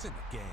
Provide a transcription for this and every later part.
points in the game.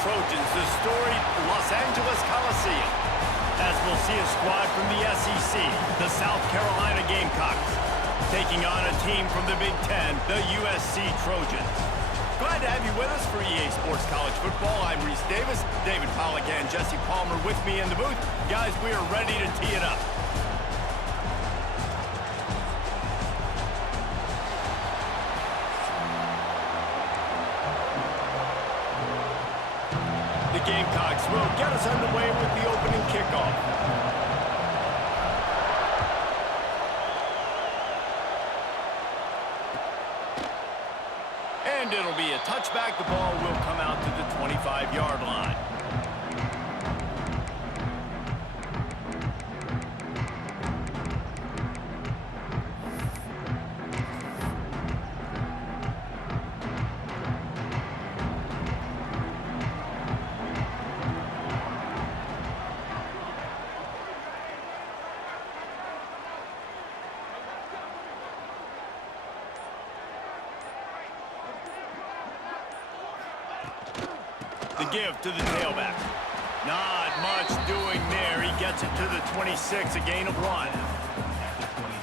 Trojans, the storied Los Angeles Coliseum, as we'll see a squad from the SEC, the South Carolina Gamecocks, taking on a team from the Big Ten, the USC Trojans. Glad to have you with us for EA Sports College Football. I'm Reese Davis, David Pollack and Jesse Palmer with me in the booth. Guys, we are ready to tee it up. The Gamecocks will get us underway with the opening kickoff. And it'll be a touchback. The ball will come out to the 25-yard line. The give to the tailback. Not much doing there. He gets it to the 26, a gain of 1.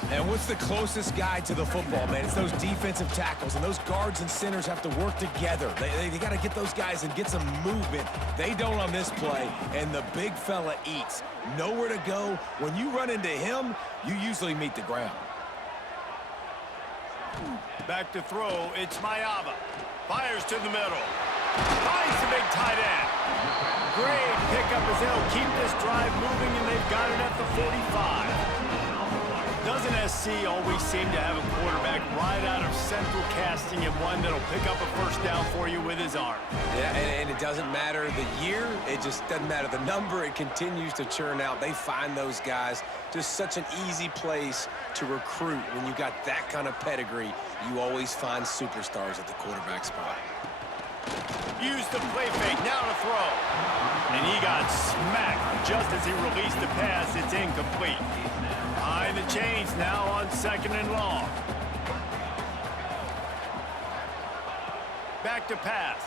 And what's the closest guy to the football, man? It's those defensive tackles, and those guards and centers have to work together. They got to get those guys and get some movement. They don't on this play, and the big fella eats. Nowhere to go. When you run into him, you usually meet the ground. Back to throw, it's Maiava. Fires to the middle. Finds the big tight end. Great pickup as they'll keep this drive moving, and they've got it at the 45. Doesn't SC always seem to have a quarterback right out of central casting and one that'll pick up a first down for you with his arm? Yeah, and it doesn't matter the year. It just doesn't matter the number. It continues to churn out. They find those guys. Just such an easy place to recruit. When you got that kind of pedigree, you always find superstars at the quarterback spot. Use the play fake, now to throw. And he got smacked just as he released the pass. It's incomplete. Behind the chains now on 2nd and long. Back to pass.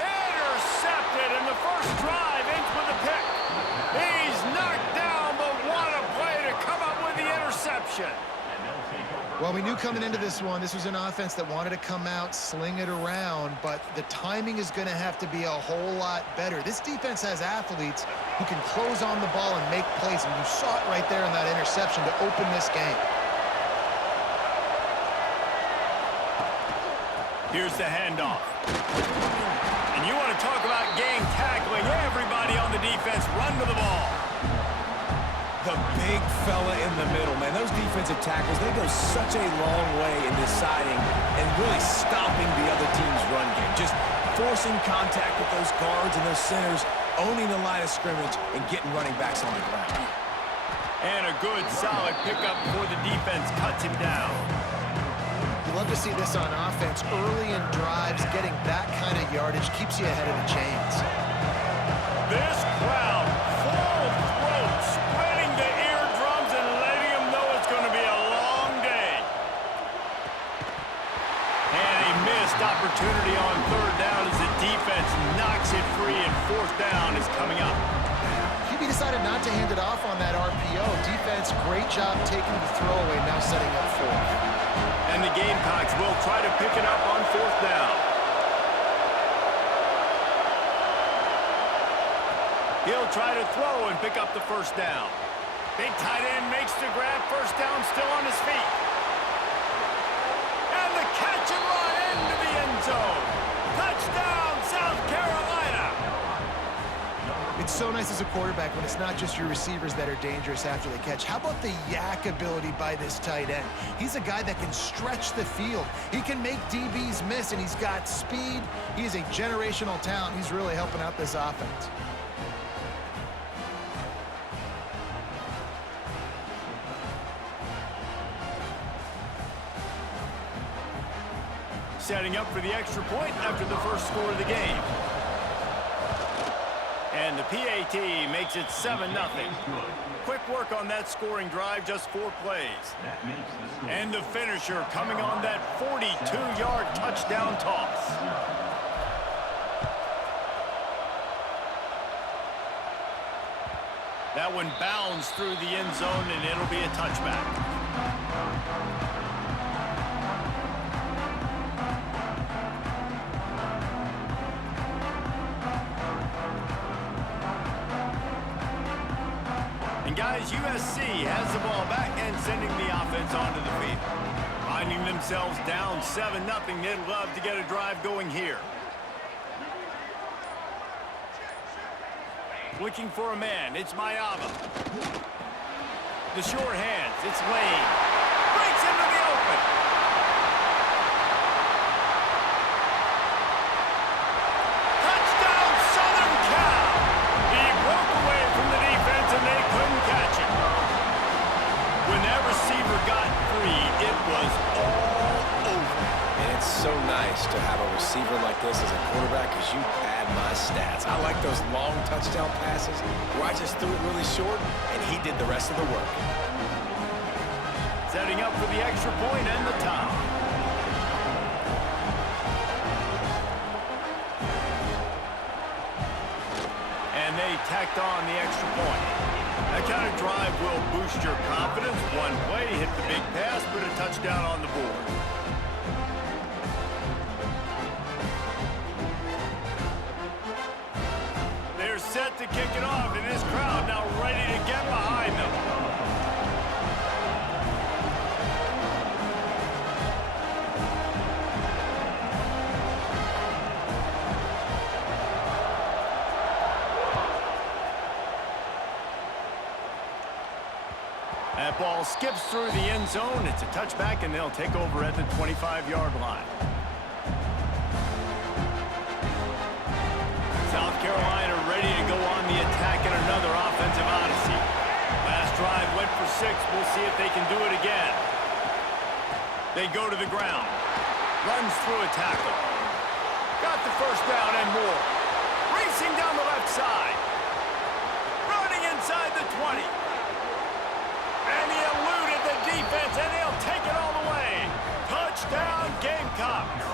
Intercepted, and the first drive ends with a pick. He's knocked down, but what a play to come up with the interception. Well, we knew coming into this one, this was an offense that wanted to come out, sling it around, but the timing is going to have to be a whole lot better. This defense has athletes who can close on the ball and make plays, and you saw it right there in that interception to open this game. Here's the handoff. And you want to talk about gang tackling. Everybody on the defense run to the ball. The big fella in the middle, man. Those defensive tackles, they go such a long way in deciding and really stopping the other team's run game. Just forcing contact with those guards and those centers, owning the line of scrimmage, and getting running backs on the ground. And a good, solid pickup before the defense cuts him down. You love to see this on offense. Early in drives, getting that kind of yardage keeps you ahead of the chains. This crowd, full throat, spreading the eardrums and letting them know it's going to be a long day. And a missed opportunity on 3rd down as the defense knocks it free, and 4th down is coming up. QB decided not to hand it off on that RPO. Defense, great job taking the throwaway, now setting up 4th. And the Gamecocks will try to pick it up on 4th down. He'll try to throw and pick up the first down. Big tight end makes the grab. First down, still on his feet. And the catch and run into the end zone. Touchdown, South Carolina. It's so nice as a quarterback when it's not just your receivers that are dangerous after the catch. How about the yak ability by this tight end? He's a guy that can stretch the field. He can make DBs miss, and he's got speed. He is a generational talent. He's really helping out this offense. Setting up for the extra point after the first score of the game. And the PAT makes it 7-0. Quick work on that scoring drive, just 4 plays. And the finisher coming on that 42-yard touchdown toss. That one bounds through the end zone, and it'll be a touchback. Guys, USC has the ball back and sending the offense onto the field. Finding themselves down 7-0, they'd love to get a drive going here. Looking for a man, it's Maiava. The short hands, it's Lane. Breaks into the open. Touchdown, Southern Cal. He broke away from the defense and they couldn't catch him. When that receiver got free, it was all over. And it's so nice to have a receiver like this as a quarterback because you pad my stats. I like those long touchdown passes where I just threw it really short and he did the rest of the work. Setting up for the extra point and the tie. And they tacked on the extra point. That kind of drive will boost your confidence. One play, hit the big pass, put a touchdown on the board. They're set to kick it off, and this crowd now ready to get behind them. That ball skips through the end zone. It's a touchback, and they'll take over at the 25-yard line. South Carolina ready to go on the attack in another offensive odyssey. Last drive went for 6. We'll see if they can do it again. They go to the ground. Runs through a tackle. Got the first down and more. Racing down the left side. Running inside the 20. And he eluded the defense, and he'll take it all the way. Touchdown, Gamecocks.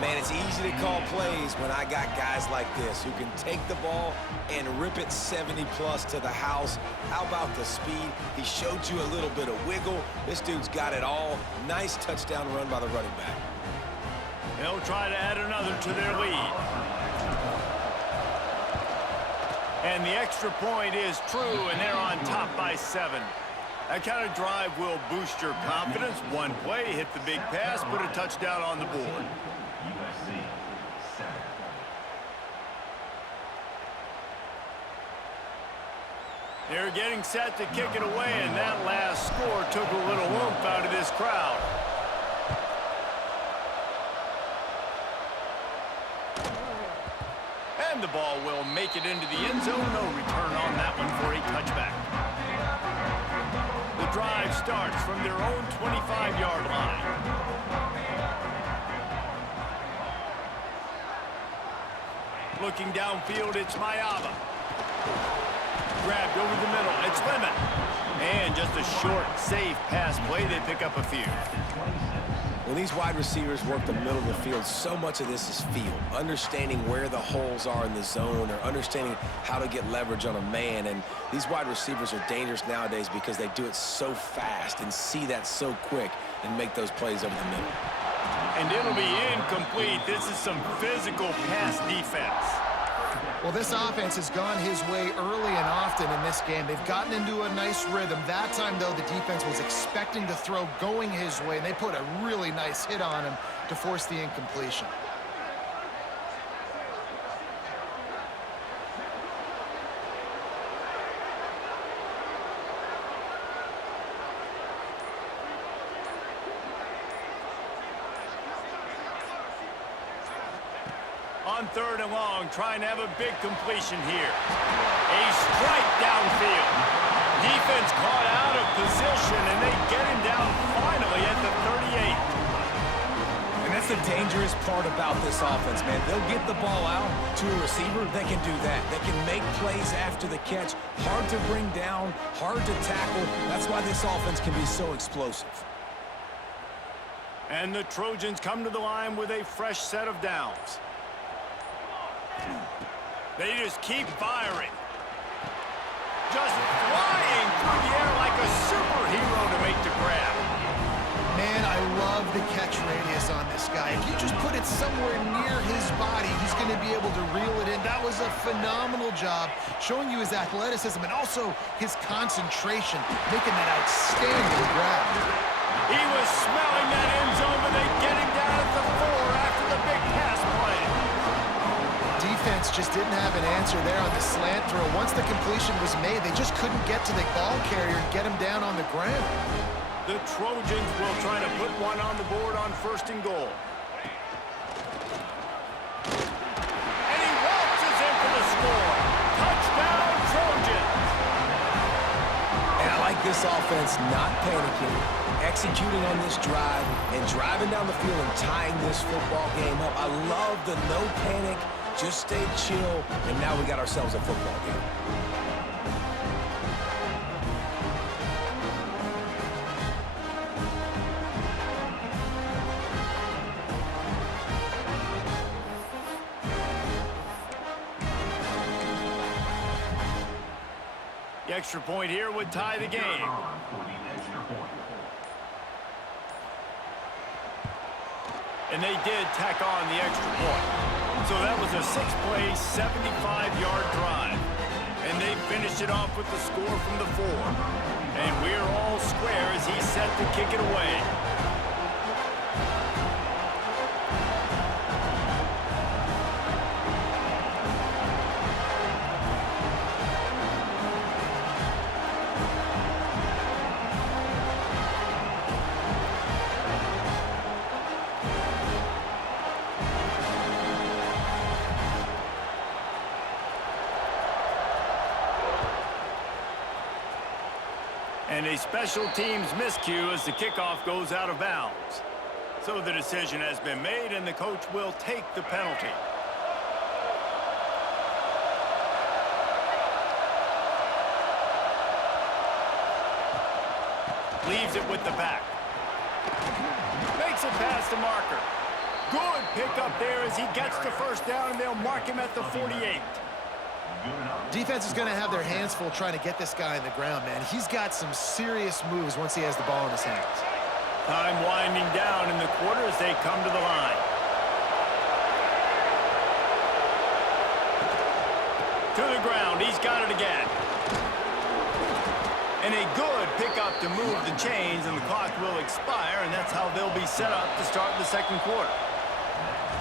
Man, it's easy to call plays when I got guys like this who can take the ball and rip it 70-plus to the house. How about the speed? He showed you a little bit of wiggle. This dude's got it all. Nice touchdown run by the running back. They'll try to add another to their lead. And the extra point is true, and they're on top by 7. That kind of drive will boost your confidence. One play, hit the big pass, put a touchdown on the board. They're getting set to kick it away, and that last score took a little oomph out of this crowd. And the ball will make it into the end zone. No return on that one for a touchback. The drive starts from their own 25-yard line. Looking downfield, it's Mayava. Grabbed over the middle, it's Lemon. And just a short, safe pass play, they pick up a few. When these wide receivers work the middle of the field, so much of this is feel. Understanding where the holes are in the zone or understanding how to get leverage on a man. And these wide receivers are dangerous nowadays because they do it so fast and see that so quick and make those plays over the middle. And it'll be incomplete. This is some physical pass defense. Well, this offense has gone his way early and often in this game. They've gotten into a nice rhythm. That time, though, the defense was expecting to throw going his way, and they put a really nice hit on him to force the incompletion. On 3rd and long, trying to have a big completion here. A strike downfield. Defense caught out of position, and they get him down finally at the 38. And that's the dangerous part about this offense, man. They'll get the ball out to a receiver. They can do that. They can make plays after the catch. Hard to bring down, hard to tackle. That's why this offense can be so explosive. And the Trojans come to the line with a fresh set of downs. They just keep firing. Just flying through the air like a superhero to make the grab. Man, I love the catch radius on this guy. If you just put it somewhere near his body, he's going to be able to reel it in. That was a phenomenal job, showing you his athleticism and also his concentration, making that outstanding grab. He was smelling that end zone, but they get him down at the 4 after the big pass play. Defense just didn't have an answer there on the slant throw. Once the completion was made, they just couldn't get to the ball carrier and get him down on the ground. The Trojans will try to put one on the board on 1st and goal. And he waltzes in for the score. Touchdown, Trojans! And I like this offense not panicking, executing on this drive, and driving down the field and tying this football game up. I love the no panic, just stay chill, and now we got ourselves a football game. The extra point here would tie the game. And they did tack on the extra point. So that was a 6-play, 75-yard drive. And they finished it off with the score from the 4. And we're all square as he's set to kick it away. And a special teams miscue as the kickoff goes out of bounds. So the decision has been made, and the coach will take the penalty. Leaves it with the back. Makes it past the marker. Good pickup there as he gets the first down, and they'll mark him at the 48. Defense is going to have their hands full trying to get this guy on the ground, man. He's got some serious moves once he has the ball in his hands. Time winding down in the quarter as they come to the line. To the ground, he's got it again. And a good pickup to move the chains, and the clock will expire, and that's how they'll be set up to start the second quarter.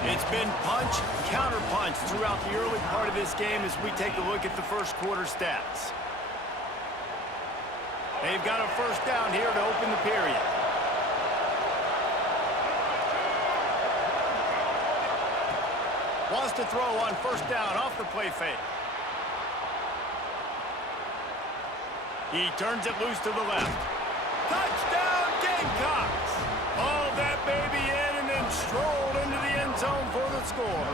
It's been punch, counter-punch throughout the early part of this game as we take a look at the first quarter stats. They've got a first down here to open the period. Wants to throw on first down off the play fake. He turns it loose to the left. Touchdown, Gamecocks! Oh, that baby in and then strolled into the end zone for the score.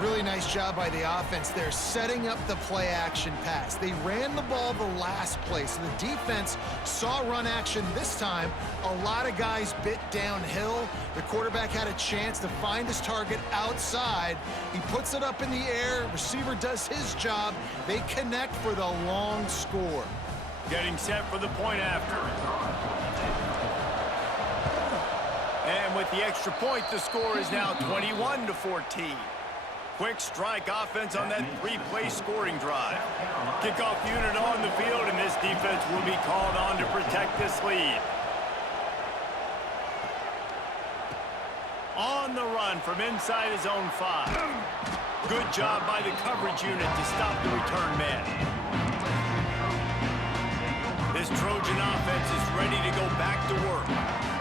Really nice job by the offense there, setting up the play-action pass. They ran the ball the last play, so the defense saw run action this time. A lot of guys bit downhill. The quarterback had a chance to find his target outside. He puts it up in the air. Receiver does his job. They connect for the long score. Getting set for the point after. And with the extra point, the score is now 21-14. Quick strike offense on that 3-play scoring drive. Kickoff unit on the field, and this defense will be called on to protect this lead. On the run from inside his own 5. Good job by the coverage unit to stop the return man. This Trojan offense is ready to go back to work.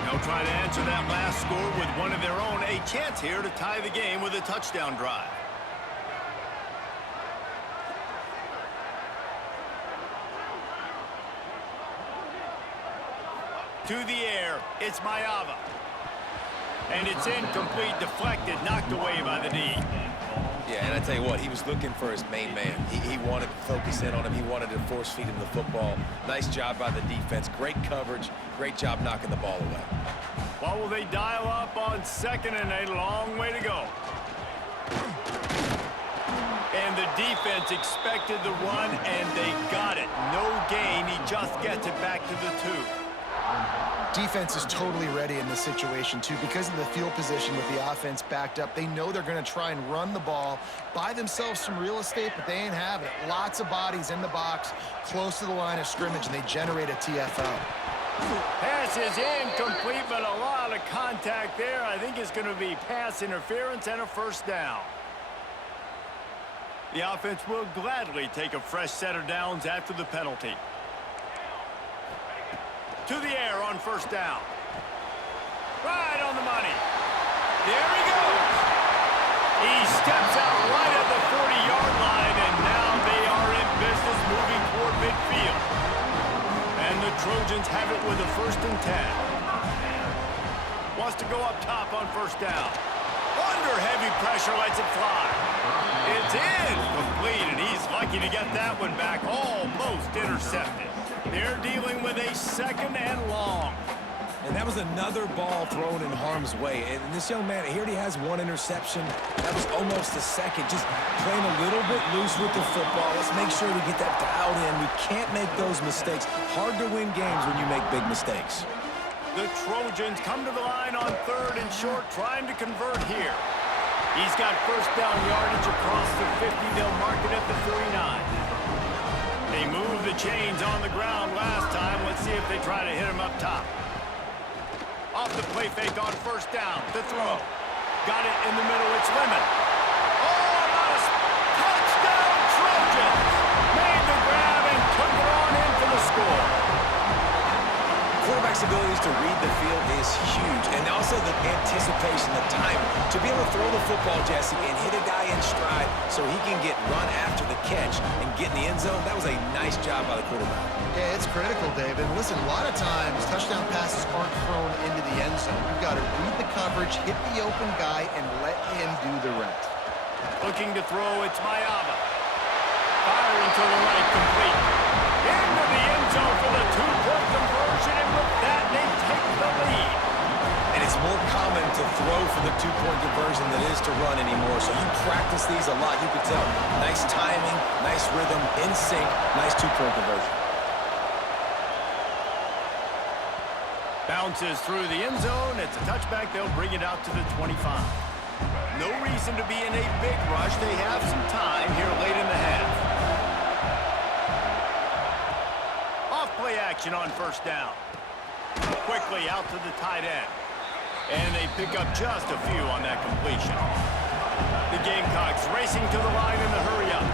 They'll try to answer that last score with one of their own. A chance here to tie the game with a touchdown drive. To the air, it's Mayava. And it's incomplete, deflected, knocked away by the D. Yeah, and I tell you what, he was looking for his main man. He wanted to focus in on him. He wanted to force feed him the football. Nice job by the defense. Great coverage. Great job knocking the ball away. What will they dial up on second, and a long way to go? And the defense expected the run, and they got it. No gain. He just gets it back to the 2. Defense is totally ready in this situation, too, because of the field position with the offense backed up. They know they're going to try and run the ball, buy themselves some real estate, but they ain't having it. Lots of bodies in the box, close to the line of scrimmage, and they generate a TFL. Pass is incomplete, but a lot of contact there. I think it's going to be pass interference and a first down. The offense will gladly take a fresh set of downs after the penalty. To the air on first down. Right on the money. There he goes. He steps out right at the 40-yard line, and now they are in business moving toward midfield. And the Trojans have it with a 1st and 10. Wants to go up top on first down. Under heavy pressure, lets it fly. It's incomplete, and he's lucky to get that one back. Almost intercepted. They're dealing with a 2nd and long. And that was another ball thrown in harm's way. And this young man, he already has one interception. That was almost a second. Just playing a little bit loose with the football. Let's make sure we get that dialed in. We can't make those mistakes. Hard to win games when you make big mistakes. The Trojans come to the line on 3rd and short, trying to convert here. He's got first down yardage across the 50. They'll mark it at the 49. They moved the chains on the ground last time. Let's see if they try to hit him up top. Off the play fake on first down. The throw. Got it in the middle. It's Lemon. Oh, nice. Touchdown, Trojans. Made the grab and took it on in for the score. Quarterback's abilities to read the field is huge. And also the anticipation, the time to be able to throw the football, Jesse, and hit a guy in stride so he can get run after the catch and get in the end zone. That was a nice job by the quarterback. Yeah, it's critical, David. Listen, a lot of times touchdown passes aren't thrown into the end zone. You've got to read the coverage, hit the open guy, and let him do the rest. Looking to throw, it's Mayava. Firing to the right, complete. Into the end zone for the 2-point conversion, and with that, they take the lead. And it's more common to throw for the 2-point conversion than it is to run anymore. So you practice these a lot. You can tell. Nice timing, nice rhythm, in sync, nice 2-point conversion. Bounces through the end zone. It's a touchback. They'll bring it out to the 25. No reason to be in a big rush. They have some time here late in the half. Off-play action on first down. Quickly out to the tight end. And they pick up just a few on that completion. The Gamecocks racing to the line in the hurry-up.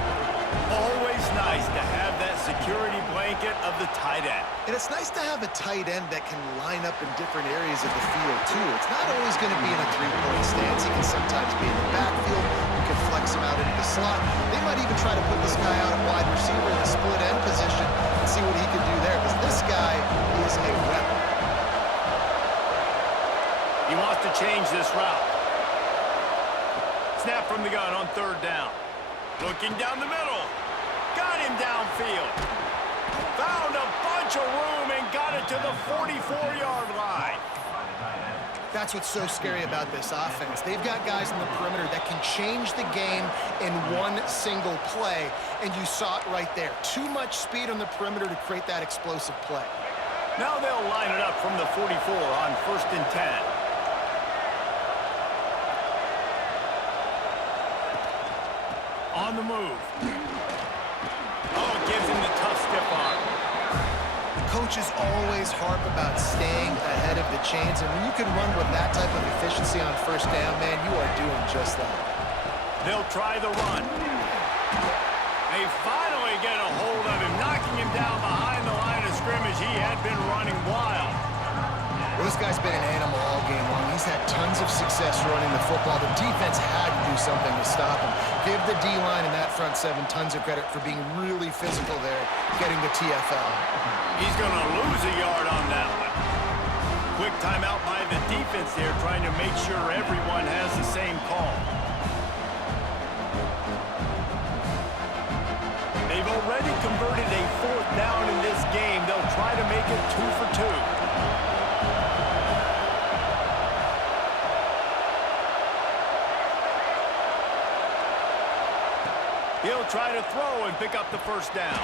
Always nice to have that security blanket of the tight end. And it's nice to have a tight end that can line up in different areas of the field, too. It's not always going to be in a 3-point stance. He can sometimes be in the backfield. You can flex him out into the slot. They might even try to put this guy out at wide receiver in the split end position and see what he can do there, because this guy is a weapon. He wants to change this route. Snap from the gun on 3rd down. Looking down the middle. Got him downfield. Found a bunch of room and got it to the 44-yard line. That's what's so scary about this offense. They've got guys in the perimeter that can change the game in one single play, and you saw it right there. Too much speed on the perimeter to create that explosive play. Now they'll line it up from the 44 on 1st and 10. On the move. Oh, it gives him the tough stiff arm. Coaches always harp about staying ahead of the chains, and when you can run with that type of efficiency on first down, man, you are doing just that. They'll try the run. They finally get a hold of him, knocking him down behind the line of scrimmage. He had been running wild. Well, this guy's been an animal all game long. He's had tons of success running the football. The defense had to do something to stop him. Give the D-line and that front seven tons of credit for being really physical there, getting the TFL. He's going to lose a yard on that one. Quick timeout by the defense there, trying to make sure everyone has the same call. They've already converted a 4th down in this game. They'll try to make it 2 for 2. He'll try to throw and pick up the first down.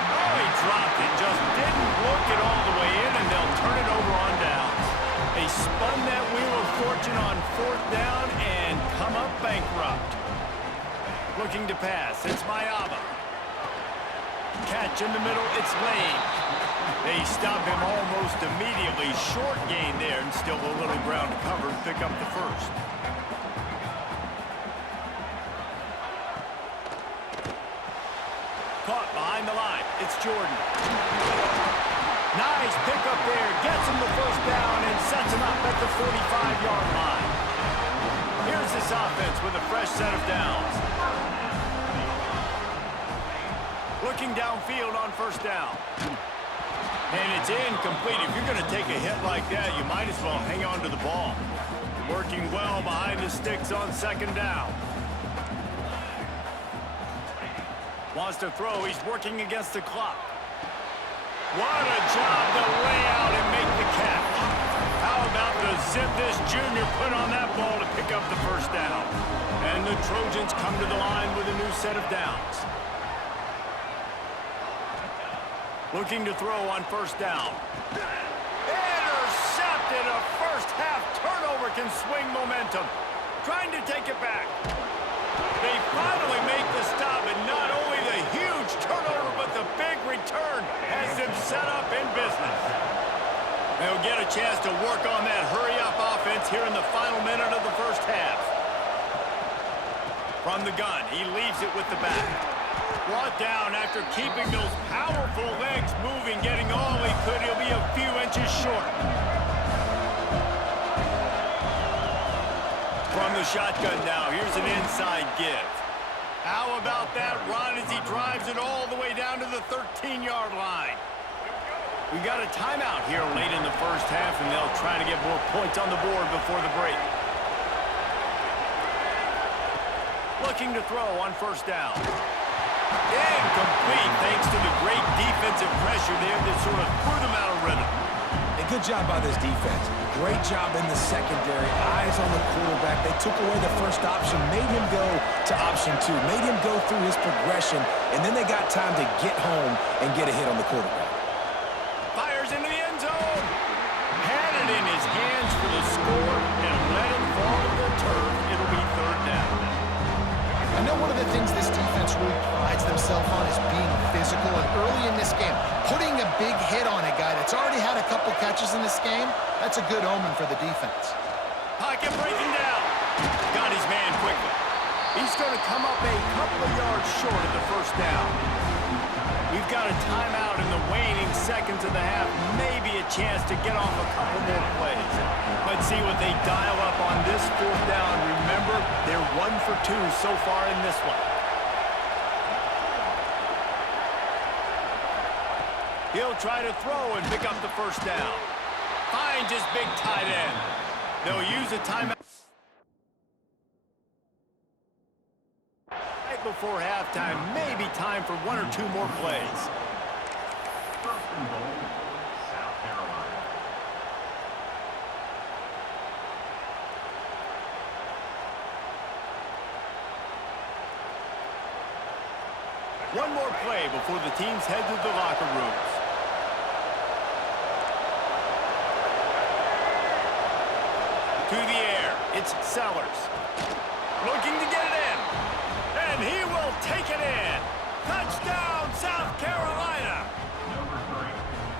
Oh, he dropped it. Just didn't look it all the way in, and they'll turn it over on downs. They spun that wheel of fortune on 4th down and come up bankrupt. Looking to pass. It's Mayava. Catch in the middle. It's Lane. They stop him almost immediately. Short gain there, and still a little ground to cover and pick up the first. Caught behind the line. It's Jordan. Nice pickup there. Gets him the first down and sets him up at the 45-yard line. Here's this offense with a fresh set of downs. Looking downfield on first down. And it's incomplete. If you're going to take a hit like that, you might as well hang on to the ball. Working well behind the sticks on 2nd down. Wants to throw. He's working against the clock. What a job to lay out and make the catch. the zip this junior put on that ball to pick up the first down. And the Trojans come to the line with a new set of downs. Looking to throw on first down. Intercepted! A first-half turnover can swing momentum. Trying to take it back. They finally make the stop, and not only the huge turnover, but the big return has them set up in business. They'll get a chance to work on that hurry-up offense here in the final minute of the first half. From the gun, he leaves it with the back. Brought down after keeping those powerful legs moving, getting all he could. He'll be a few inches short. From the shotgun now, here's an inside give. How about that run as he drives it all the way down to the 13-yard line? We got a timeout here late in the first half, and they'll try to get more points on the board before the break. Looking to throw on first down. Incomplete, thanks to the great defensive pressure there that sort of threw them out of rhythm. And good job by this defense. Great job in the secondary. Eyes on the quarterback. They took away the first option, made him go to option 2, made him go through his progression, and then they got time to get home and get a hit on the quarterback. Fires into the end zone. Had it in his hands for the score and let him fall to the turf. It'll be third down. I know one of the things this defense really prides themselves on is being physical, and early in this game, putting a big hit on a guy that's already had a couple catches in this game, that's a good omen for the defense. Pocket breaking down. Got his man quickly. He's going to come up a couple of yards short of the first down. We've got a timeout in the waning seconds of the half. Maybe a chance to get off a couple more plays. Let's see what they dial up on this fourth down. Remember, they're 1 for 2 so far in this one. He'll try to throw and pick up the first down. Finds his big tight end. They'll use a timeout. Right before halftime, maybe time for 1 or 2 more plays. One more play before the teams head to the locker rooms. To the air, it's Sellers. Looking to get it in. And he will take it in. Touchdown, South Carolina.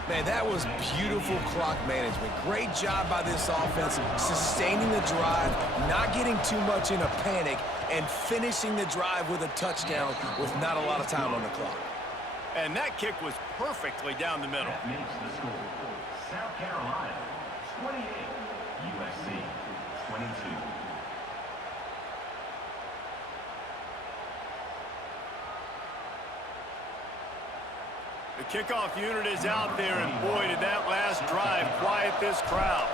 Man, that was beautiful clock management. Great job by this offense, sustaining the drive, not getting too much in a panic, and finishing the drive with a touchdown with not a lot of time on the clock. And that kick was perfectly down the middle. That makes the score. South Carolina, 28. USC, 22. The kickoff unit is out there, and boy, did that last drive quiet this crowd.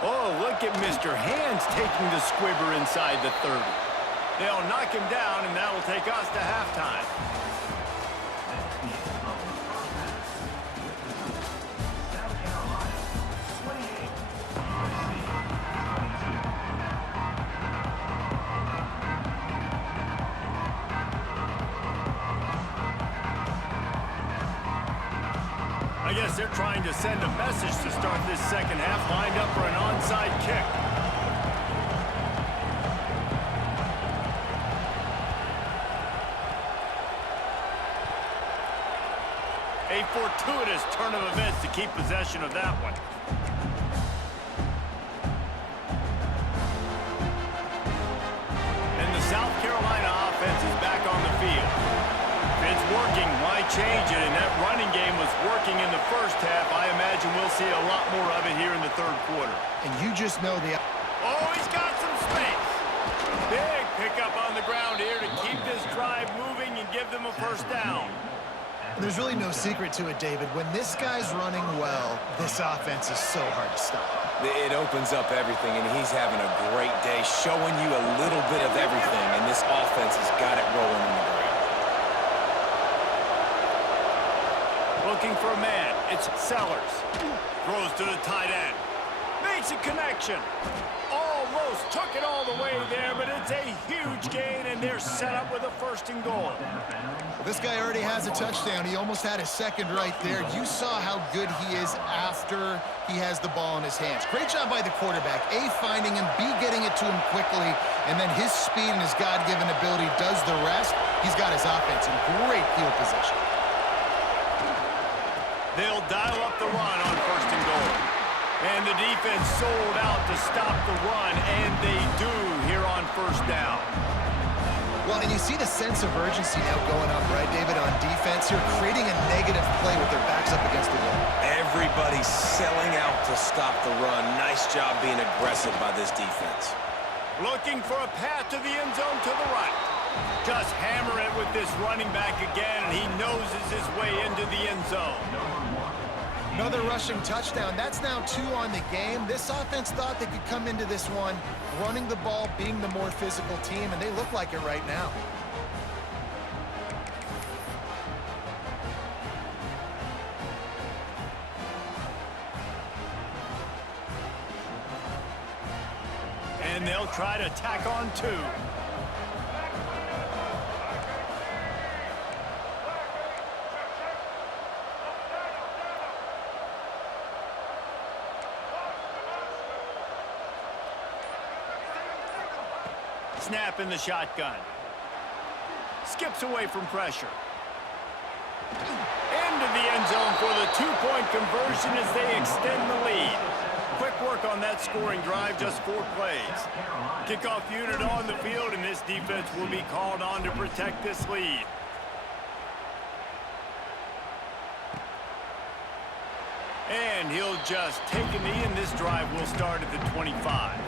Oh, look at Mr. Hands taking the squibber inside the 30. They'll knock him down, and that'll take us to halftime. South Carolina, 28. USC, 22. I guess they're trying to send a message to start this second half, lined up for an onside kick. A fortuitous turn of events to keep possession of that one. And the South Carolina offense is back on the field. If it's working, why change it? And that running game was working in the first half. I imagine we'll see a lot more of it here in the third quarter. And you just know the... Oh, he's got some space. Big pickup on the ground here to keep this drive moving and give them a first down. There's really no secret to it, David. When this guy's running well, this offense is so hard to stop. It opens up everything, and he's having a great day, showing you a little bit of everything, and this offense has got it rolling in the ground. Looking for a man. It's Sellers. Throws to the tight end. Makes a connection. Almost took it all the way there, but it's a huge gain, and they're set up with a 1st and goal. This guy already has a touchdown. He almost had his second right there. You saw how good he is after he has the ball in his hands. Great job by the quarterback. A, finding him, B, getting it to him quickly, and then his speed and his God-given ability does the rest. He's got his offense in great field position. They'll dial up the run on 1st and goal. And the defense sold out to stop the run, and they do here on 1st down. Well, and you see the sense of urgency now going up, right, David, on defense here, creating a negative play with their backs up against the wall. Everybody's selling out to stop the run. Nice job being aggressive by this defense. Looking for a path to the end zone to the right. Just hammer it with this running back again, and he noses his way into the end zone. Another rushing touchdown. That's now 2 on the game. This offense thought they could come into this one running the ball, being the more physical team, and they look like it right now. And they'll try to tack on 2. Snap in the shotgun. Skips away from pressure. Into the end zone for the 2-point conversion as they extend the lead. Quick work on that scoring drive, just 4 plays. Kickoff unit on the field, and this defense will be called on to protect this lead. And he'll just take a knee, and this drive will start at the 25.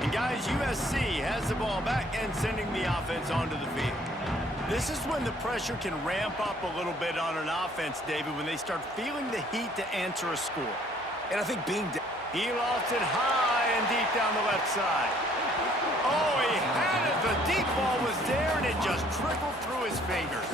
And guys, USC has the ball back and sending the offense onto the field. This is when the pressure can ramp up a little bit on an offense, David, when they start feeling the heat to answer a score. And I think being... He lost it high and deep down the left side. Oh, he had it. The deep ball was there, and it just trickled through his fingers.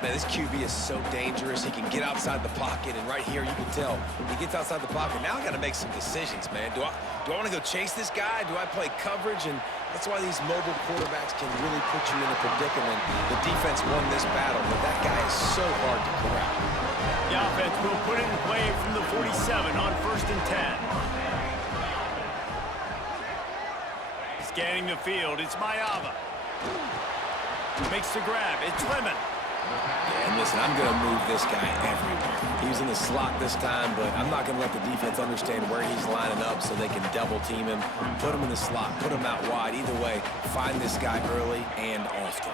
Man, this QB is so dangerous. He can get outside the pocket, and right here you can tell he gets outside the pocket. Now I got to make some decisions, man. Do I want to go chase this guy? Do I play coverage? And that's why these mobile quarterbacks can really put you in a predicament. The defense won this battle, but that guy is so hard to corral. The offense will put it in play from the 47 on 1st and 10. Scanning the field, it's Mayava. Makes the grab, it's Lemon. Yeah, and listen, I'm going to move this guy everywhere. He was in the slot this time, but I'm not going to let the defense understand where he's lining up so they can double team him. Put him in the slot, put him out wide. Either way, find this guy early and often.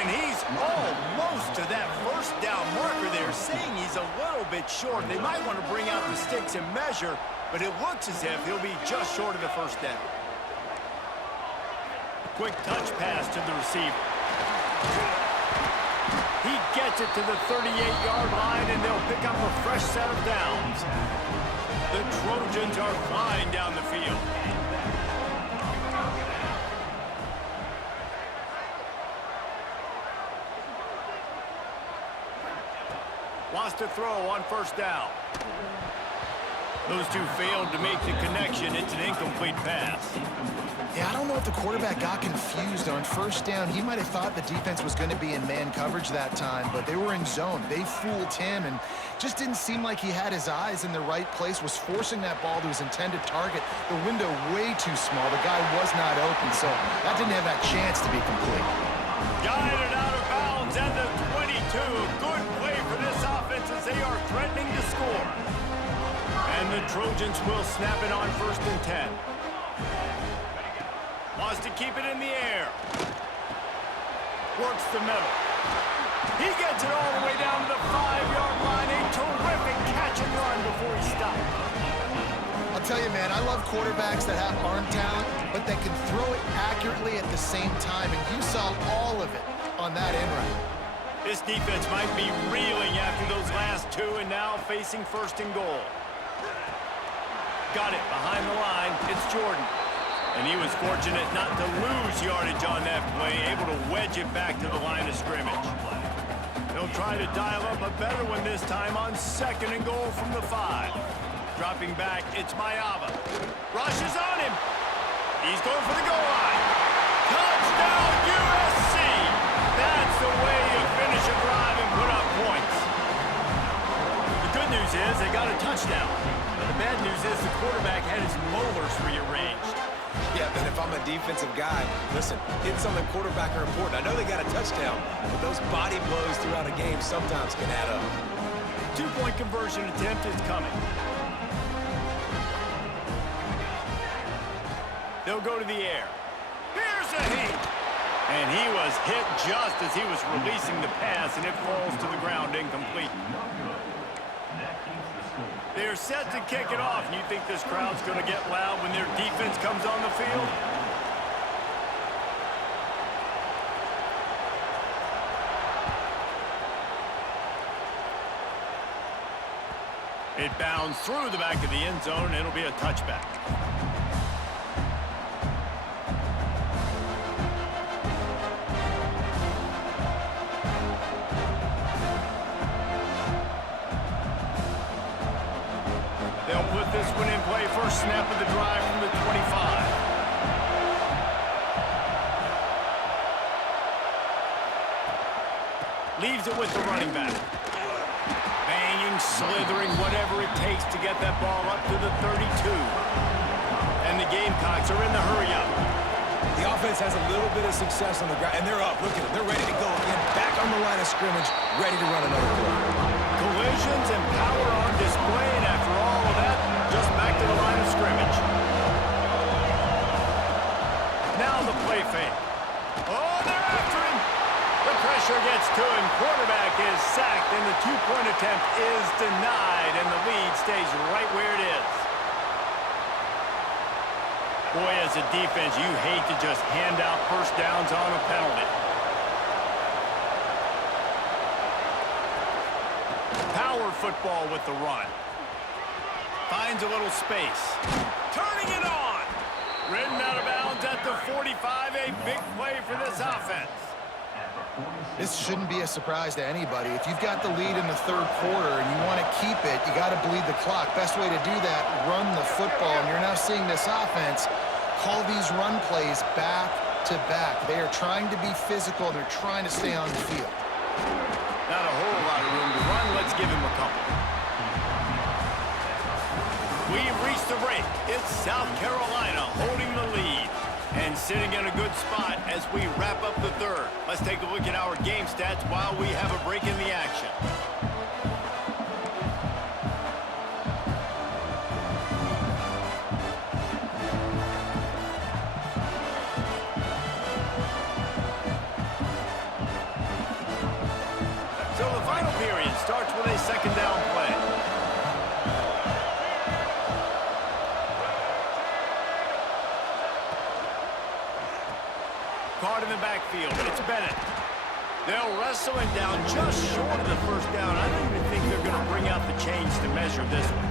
And he's almost to that 1st down marker there, saying he's a little bit short. They might want to bring out the sticks and measure, but it looks as if he'll be just short of the 1st down. Quick touch pass to the receiver. He gets it to the 38-yard line, and they'll pick up a fresh set of downs. The Trojans are flying down the field. Wants to throw on 1st down. Those two failed to make the connection. It's an incomplete pass. Yeah, I don't know if the quarterback got confused on 1st down. He might have thought the defense was going to be in man coverage that time, but they were in zone. They fooled him and just didn't seem like he had his eyes in the right place, was forcing that ball to his intended target. The window way too small. The guy was not open, so that didn't have that chance to be complete. Guided out of bounds at the 22. A good play for this offense as they are threatening to score. And the Trojans will snap it on 1st and 10. Wants to keep it in the air. Works the middle. He gets it all the way down to the 5-yard line. A terrific catch and run before he stopped. I'll tell you, man, I love quarterbacks that have arm talent, but that can throw it accurately at the same time, and you saw all of it on that end route. This defense might be reeling after those last 2 and now facing 1st and goal. Got it behind the line. It's Jordan. And he was fortunate not to lose yardage on that play, able to wedge it back to the line of scrimmage. They'll try to dial up a better one this time on 2nd and goal from the 5. Dropping back, it's Mayava. Rush is on him. He's going for the goal line. Touchdown, USC! That's the way you finish a drive and put up points. The good news is they got a touchdown. The bad news is the quarterback had his molars rearranged. Yeah, and if I'm a defensive guy, listen, hits on the quarterback are important. I know they got a touchdown, but those body blows throughout a game sometimes can add up. 2-point conversion attempt is coming. They'll go to the air. Here's a hit. And he was hit just as he was releasing the pass, and it falls to the ground incomplete. They're set to kick it off, and you think this crowd's going to get loud when their defense comes on the field? It bounds through the back of the end zone, and it'll be a touchback. They'll put this one in play. First snap of the drive from the 25. Leaves it with the running back. Banging, slithering, whatever it takes to get that ball up to the 32. And the Gamecocks are in the hurry-up. The offense has a little bit of success on the ground, and they're up. Look at them. They're ready to go again. Back on the line of scrimmage, ready to run another play. Collisions and power on display, and after all of that, just back to the line of scrimmage. Now the play fake. Oh, they're after him. The pressure gets to him. Quarterback is sacked, and the 2-point attempt is denied, and the lead stays right where it is. Boy, as a defense, you hate to just hand out first downs on a penalty. Power football with the run. Finds a little space. Turning it on. Ridden out of bounds at the 45. A big play for this offense. This shouldn't be a surprise to anybody. If you've got the lead in the 3rd quarter and you want to keep it, you got to bleed the clock. Best way to do that, run the football. And you're now seeing this offense call these run plays back to back. They are trying to be physical. They're trying to stay on the field. Not a whole lot of room to run. Let's give him a couple. We've reached the break. It's South Carolina holding the lead and sitting in a good spot as we wrap up the 3rd. Let's take a look at our game stats while we have a break in the action. So the final period starts with a 2nd down play. Caught in the backfield. It's Bennett. They'll wrestle him down just short of the 1st down. I don't even think they're going to bring out the chains to measure this one.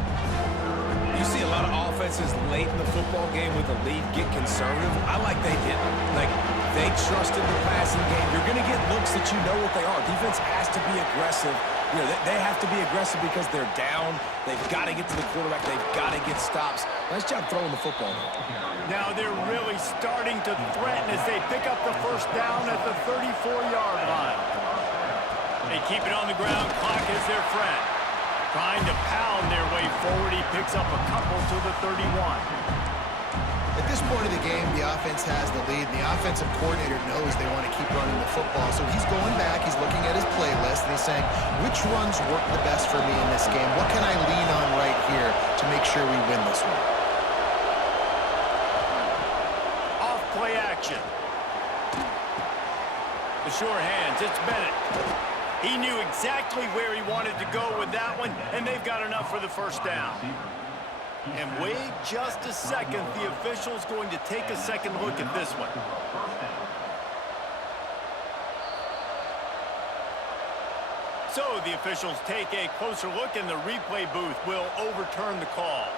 You see a lot of offenses late in the football game with a lead get conservative. I like they didn't. Like, they trusted the passing game. You're going to get looks that you know what they are. Defense has to be aggressive. You know, they have to be aggressive because they're down. They've got to get to the quarterback. They've got to get stops. Nice job throwing the football. Now they're really starting to threaten as they pick up the 1st down at the 34-yard line. They keep it on the ground. Clock is their friend. Trying to pound their way forward. He picks up a couple to the 31. At this point of the game, the offense has the lead, and the offensive coordinator knows they want to keep running the football. So he's going back, he's looking at his playlist, and he's saying, which runs work the best for me in this game? What can I lean on right here to make sure we win this one? Off play action. The sure hands, it's Bennett. He knew exactly where he wanted to go with that one, and they've got enough for the 1st down. And wait just a second, the official's going to take a second look at this one. So the officials take a closer look, and the replay booth will overturn the call.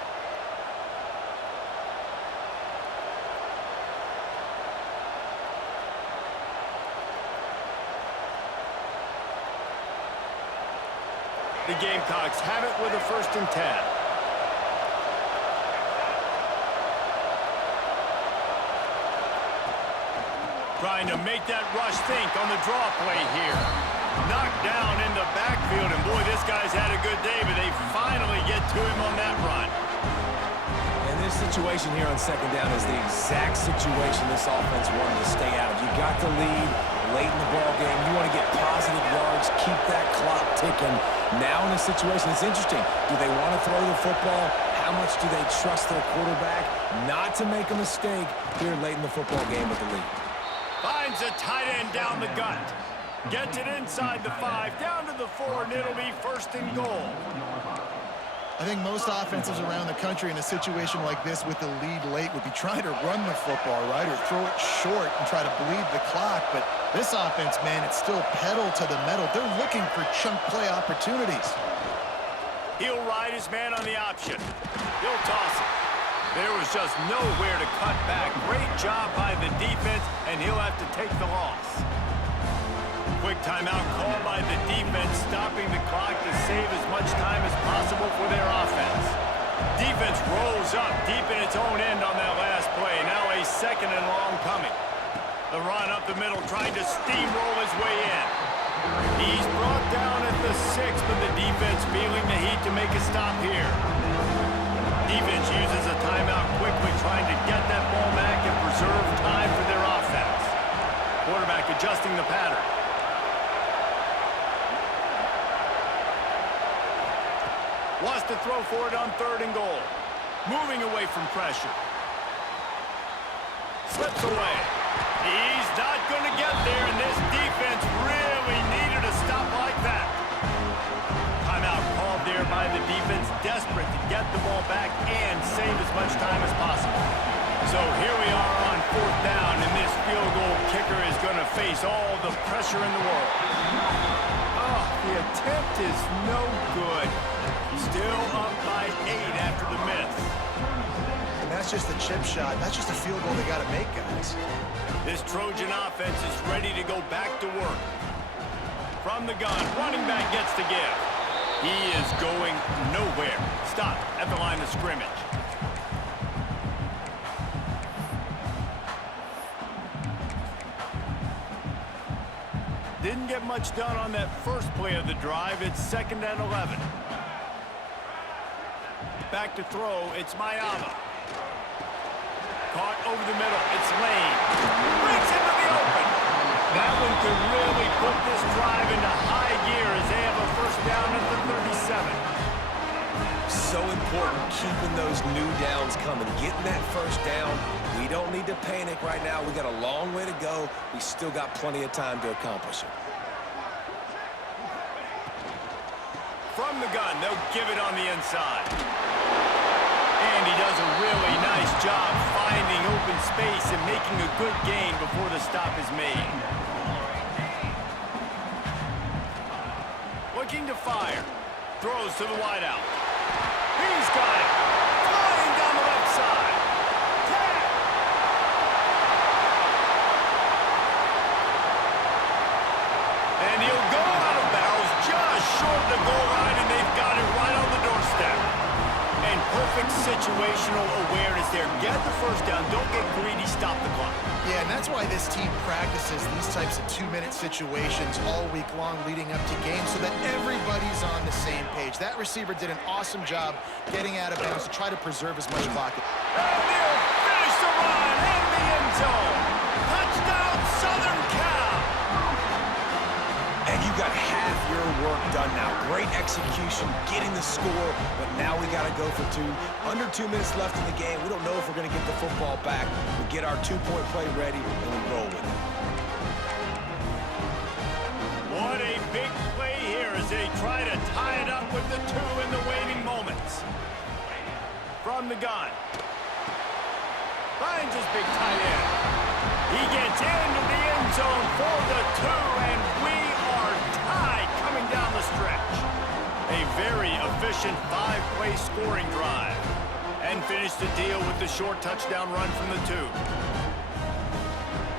The Gamecocks have it with a 1st and 10. Trying to make that rush think on the draw play here. Knocked down in the backfield, and boy, this guy's had a good day, but they finally get to him on that run. And this situation here on 2nd down is the exact situation this offense wanted to stay out of. You got the lead late in the ball game. You want to get positive yards, keep that clock ticking. Now in this situation, it's interesting. Do they want to throw the football? How much do they trust their quarterback not to make a mistake here late in the football game with the lead? Finds a tight end down the gut. Gets it inside the 5, down to the 4, and it'll be 1st and goal. I think most offenses around the country in a situation like this with the lead late would be trying to run the football, right, or throw it short and try to bleed the clock. But this offense, man, it's still pedal to the metal. They're looking for chunk play opportunities. He'll ride his man on the option. He'll toss it. There was just nowhere to cut back. Great job by the defense, and he'll have to take the loss. Quick timeout called by the defense, stopping the clock to save as much time as possible for their offense. Defense rolls up deep in its own end on that last play. Now a 2nd and long coming. The run up the middle, trying to steamroll his way in. He's brought down at the 6, but the defense feeling the heat to make a stop here. Defense uses a timeout quickly, trying to get that ball back and preserve time for their offense. Quarterback adjusting the pattern. Wants to throw for it on 3rd and goal. Moving away from pressure. Slips away. He's not going to get there, and this defense really needed a stop like that. Timeout called there by the defense, desperate to get the ball back and save as much time as possible. So here we are on 4th down, and this field goal kicker is going to face all the pressure in the world. Oh, the attempt is no good. Still up by 8 after the miss. And that's just a chip shot. That's just a field goal they got to make, guys. This Trojan offense is ready to go back to work. From the gun, running back gets to give. He is going nowhere. Stop at the line of scrimmage. Didn't get much done on that first play of the drive. It's 2nd and 11. Back to throw, it's Mayama. Caught over the middle, it's Lane. Breaks into the open. That one could really put this drive into high gear as they have a 1st down at the 37. So important keeping those new downs coming, getting that 1st down. We don't need to panic right now. We got a long way to go. We still got plenty of time to accomplish it. From the gun, they'll give it on the inside. And he does a really nice job finding open space and making a good gain before the stop is made. Looking to fire. Throws to the wideout. He's got it. Flying down the left side. Tag. And he'll go out of bounds just short of the goal line, and they've got it right on the doorstep. And perfect situational awareness there. Get the 1st down. Don't get greedy. Stop the clock. Yeah, and that's why this team practices these types of 2-minute situations all week long leading up to games so that everybody's on the same page. That receiver did an awesome job getting out of bounds to try to preserve as much clock. And they'll finish the run in the end zone. Touchdown, Southern Cal. And you got half your work done now. Great execution, getting the score, but now we got to go for 2. Under 2 minutes left in the game. We don't know if we're going to get the football back. We get our 2-point play ready, and we roll with it. What a big play here as they try to tie it up with the 2 in the waning moments. From the gun. Finds his big tight end. He gets into the end zone for the 2, and we are tied coming down the stretch. A very efficient 5-play scoring drive. And finish the deal with the short touchdown run from the 2.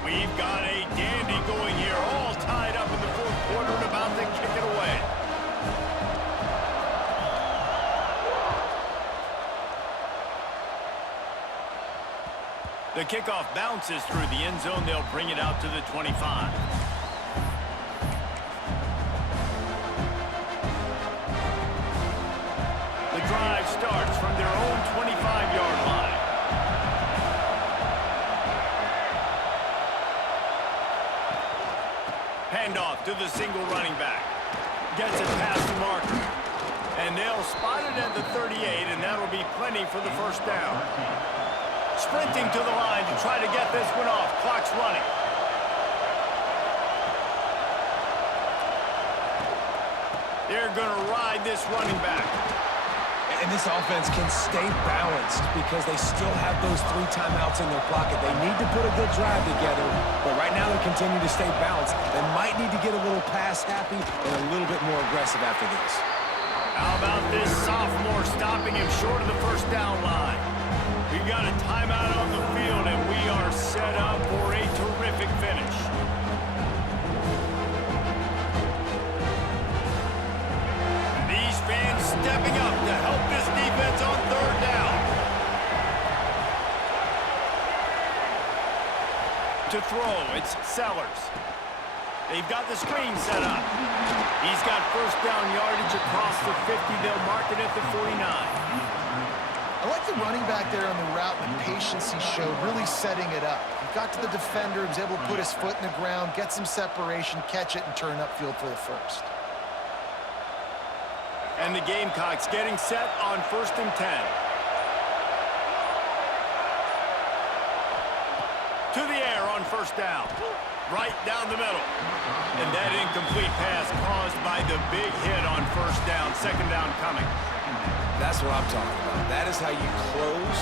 We've got a dandy going here, all tied up in the 4th quarter and about to kick it away. The kickoff bounces through the end zone. They'll bring it out to the 25. The drive starts from their own 25-yard line. Handoff to the single running back. Gets it past the marker. And they'll spot it at the 38, and that'll be plenty for the first down. Sprinting to the line to try to get this one off. Clock's running. They're going to ride this running back. And this offense can stay balanced because they still have those 3 timeouts in their pocket. They need to put a good drive together, but right now they continue to stay balanced. They might need to get a little pass happy and a little bit more aggressive after this. How about this sophomore stopping him short of the first down line? We've got a timeout on the field, and we are set up for a terrific finish. These fans stepping up to help this defense on third down. To throw, it's Sellers. They've got the screen set up. He's got first down yardage across the 50. They'll mark it at the 49. I like the running back there on the route and the patience he showed, really setting it up. He got to the defender, he was able to put his foot in the ground, get some separation, catch it, and turn upfield for the first. And the Gamecocks getting set on 1st and 10. To the air on first down. Right down the middle. And that incomplete pass caused by the big hit on first down. Second down coming. That's what I'm talking about. That is how you close.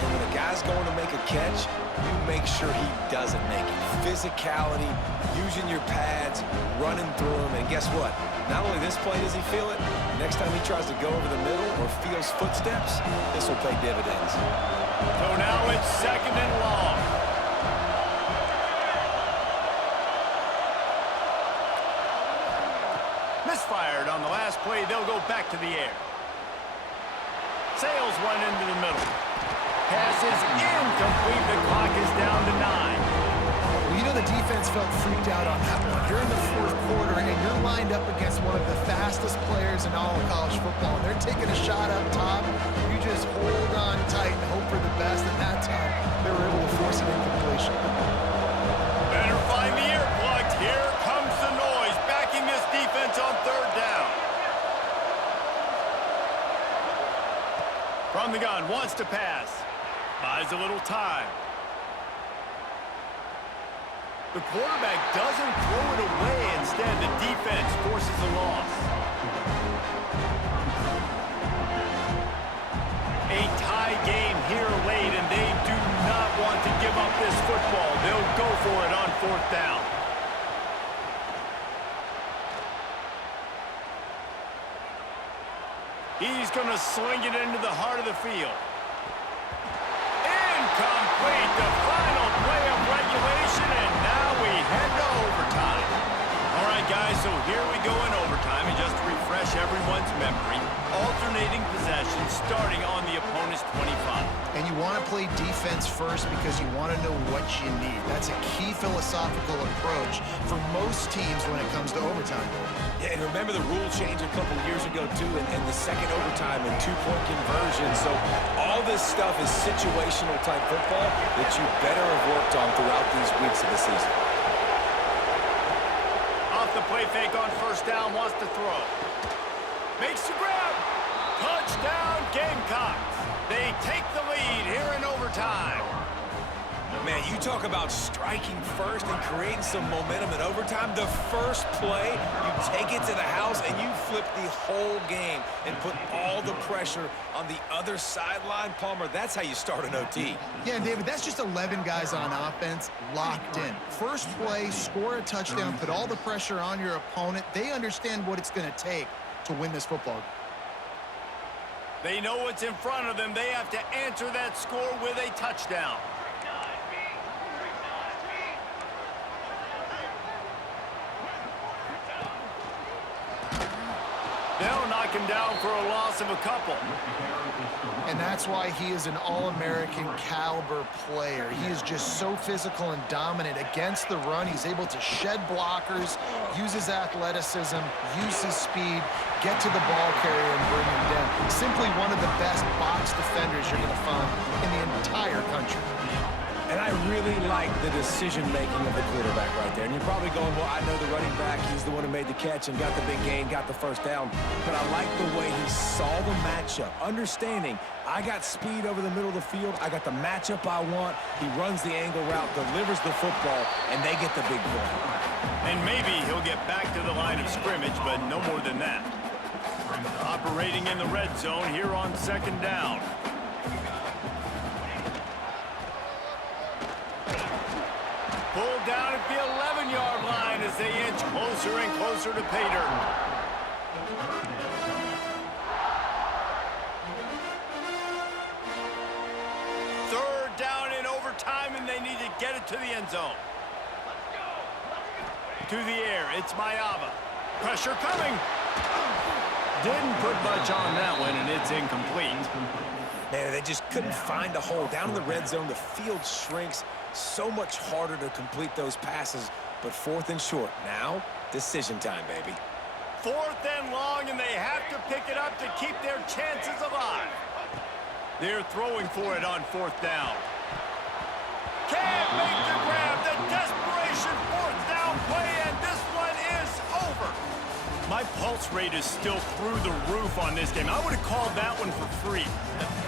And when a guy's going to make a catch, you make sure he doesn't make it. Physicality, using your pads, running through him. And guess what? Not only this play does he feel it, next time he tries to go over the middle or feels footsteps, this will pay dividends. So now it's second and long. Misfired on the last play. They'll go back to the air. Sales run into the middle. Pass is incomplete. The clock is down to 9. Well, you know the defense felt freaked out on that one. You're in the 4th quarter, and you're lined up against one of the fastest players in all of college football. And they're taking a shot up top. You just hold on tight and hope for the best. And that time, they were able to force an incompletion. Better find the earplugs. Here comes the noise, backing this defense on third down. From the gun, wants to pass. Buys a little time. The quarterback doesn't throw it away. Instead, the defense forces a loss. A tie game here late, and they do not want to give up this football. They'll go for it on 4th down. He's going to sling it into the heart of the field. Incomplete, the final play of regulation, and now we head to overtime. All right, guys, so here we go in overtime, and just to refresh everyone's memory, alternating possession starting on the opponent's 25. And you want to play defense first because you want to know what you need. That's a key philosophical approach for most teams when it comes to overtime. Yeah, and remember the rule change a couple years ago, too, and the second overtime and 2-point conversion. So all this stuff is situational type football that you better have worked on throughout these weeks of the season. Off the play fake on first down, wants to throw. Makes the grab. Touchdown, Gamecocks. They take the lead here in overtime. Man, you talk about striking first and creating some momentum in overtime. The first play, you take it to the house and you flip the whole game and put all the pressure on the other sideline. Palmer, that's how you start an OT. Yeah, David, that's just 11 guys on offense locked in. First play, score a touchdown, put all the pressure on your opponent. They understand what it's going to take to win this football game. They know what's in front of them. They have to answer that score with a touchdown. They'll knock him down for a loss of a couple. And that's why he is an All-American caliber player. He is just so physical and dominant against the run. He's able to shed blockers, use his athleticism, use his speed, get to the ball carrier and bring him down. Simply one of the best box defenders you're going to find in the entire country. And I really like the decision-making of the quarterback right there. And you're probably going, well, I know the running back. He's the one who made the catch and got the big gain, got the first down. But I like the way he saw the matchup, understanding I got speed over the middle of the field. I got the matchup I want. He runs the angle route, delivers the football, and they get the big play. And maybe he'll get back to the line of scrimmage, but no more than that. Operating in the red zone here on second down. Pulled down at the 11-yard line as they inch closer and closer to pay dirt. Third down in overtime, and they need to get it to the end zone. To the air, it's Mayava. Pressure coming. Didn't put much on that one, and it's incomplete. Man, they just couldn't find a hole. Down in the red zone, the field shrinks. So much harder to complete those passes, but fourth and short. Now, decision time, baby. Fourth and long, and they have to pick it up to keep their chances alive. They're throwing for it on fourth down. Can't make the grab. The desperation fourth down play, and this one is over. My pulse rate is still through the roof on this game. I would have called that one for free.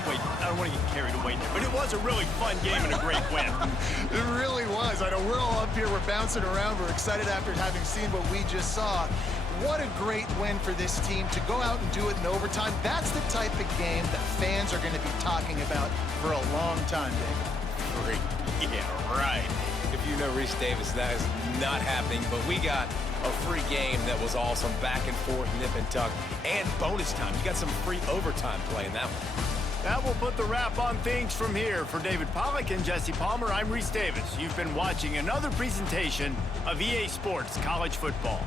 Wait, I don't want to get carried away there, but it was a really fun game and a great win. It really was. I know we're all up here, we're bouncing around, we're excited after having seen what we just saw. What a great win for this team to go out and do it in overtime. That's the type of game that fans are going to be talking about for a long time, David. Free. Yeah, right. If you know Reese Davis, that is not happening, but we got a free game that was awesome. Back and forth, nip and tuck, and bonus time. You got some free overtime play in that one. That will put the wrap on things from here. For David Pollack and Jesse Palmer, I'm Reese Davis. You've been watching another presentation of EA Sports College Football.